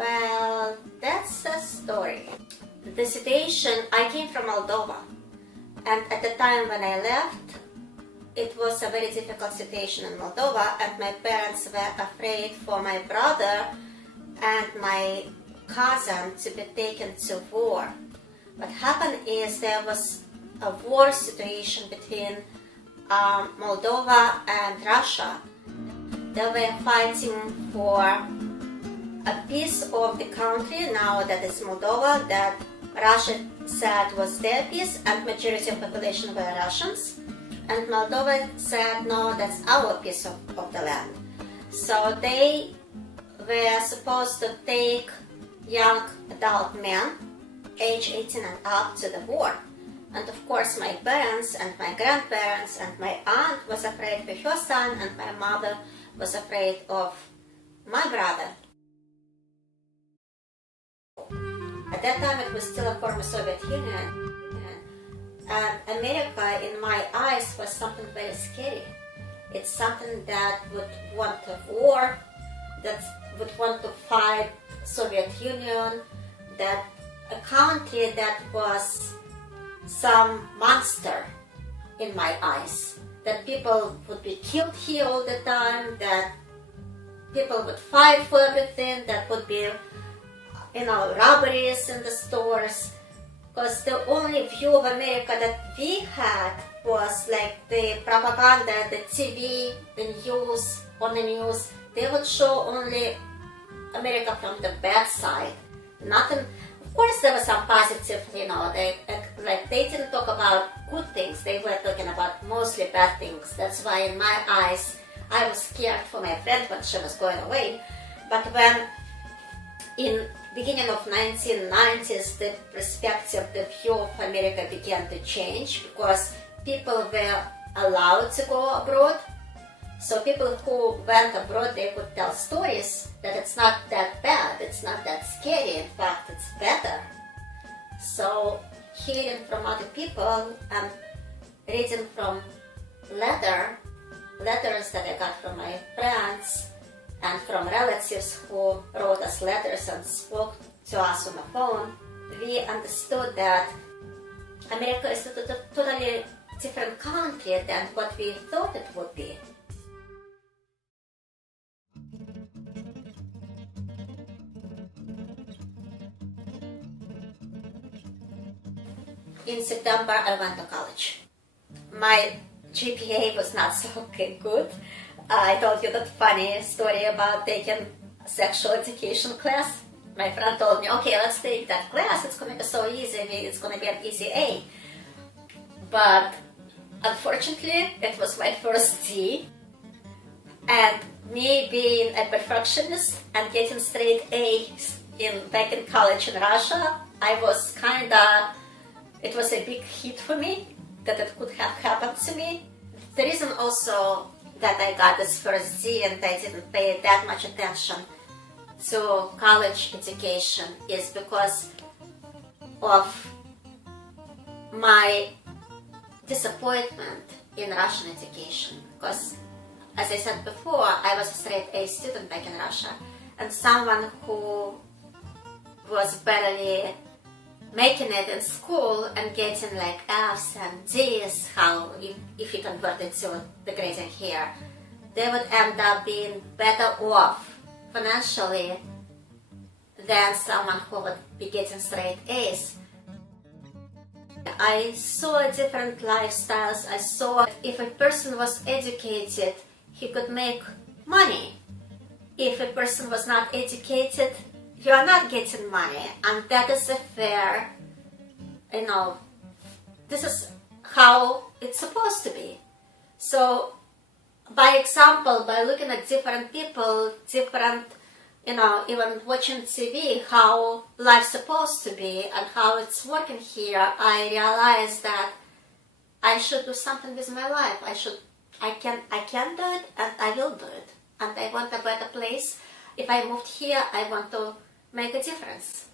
Well, that's a story. The situation, I came from Moldova, and at the time when I left, it was a very difficult situation in Moldova, and my parents were afraid for my brother and my cousin to be taken to war. What happened is there was a war situation between Moldova and Russia. They were fighting for a piece of the country, now that is Moldova, that Russia said was their piece, and majority of population were Russians. And Moldova said, no, that's our piece of the land. So they were supposed to take young adult men, age 18 and up, to the war. And of course my parents and my grandparents and my aunt was afraid for her son, and my mother was afraid of my brother. At that time it was still a former Soviet Union. And America, in my eyes, was something very scary. It's something that would want a war, that would want to fight Soviet Union, that a country that was some monster in my eyes, that people would be killed here all the time, that people would fight for everything, that would be, robberies in the stores. Because the only view of America that we had was like the propaganda, the TV, the news, on the news. They would show only America from the bad side. Nothing. Of course, there was some positive, they didn't talk about good things. They were talking about mostly bad things. That's why in my eyes, I was scared for my friend when she was going away. But when in beginning of 1990s, the perspective, the view of America began to change, because people were allowed to go abroad. So people who went abroad, they could tell stories that it's not that bad, it's not that scary, in fact it's better. So hearing from other people and reading from letters that I got from my friends and from relatives who wrote us letters and spoke to us on the phone, we understood that America is a totally different country than what we thought it would be. In September, I went to college. My GPA was not so good. I told you that funny story about taking sexual education class. My friend told me, okay, let's take that class. It's going to be so easy. It's going to be an easy A. But unfortunately, it was my first D. And me being a perfectionist and getting straight A's back in college in Russia, it was a big hit for me that it could have happened to me. The reason also that I got this first D and I didn't pay that much attention to college education is because of my disappointment in Russian education. Because, as I said before, I was a straight A student back in Russia, and someone who was barely making it in school and getting like F's and D's, if you convert it to the grading here, they would end up being better off financially than someone who would be getting straight A's. I saw different lifestyles. I saw if a person was educated, he could make money. If a person was not educated, you are not getting money, and that is a fair, this is how it's supposed to be. So, by example, by looking at different people, even watching TV, how life's supposed to be and how it's working here, I realized that I should do something with my life. I can do it, and I will do it. And I want a better place. If I moved here, I want to make a difference.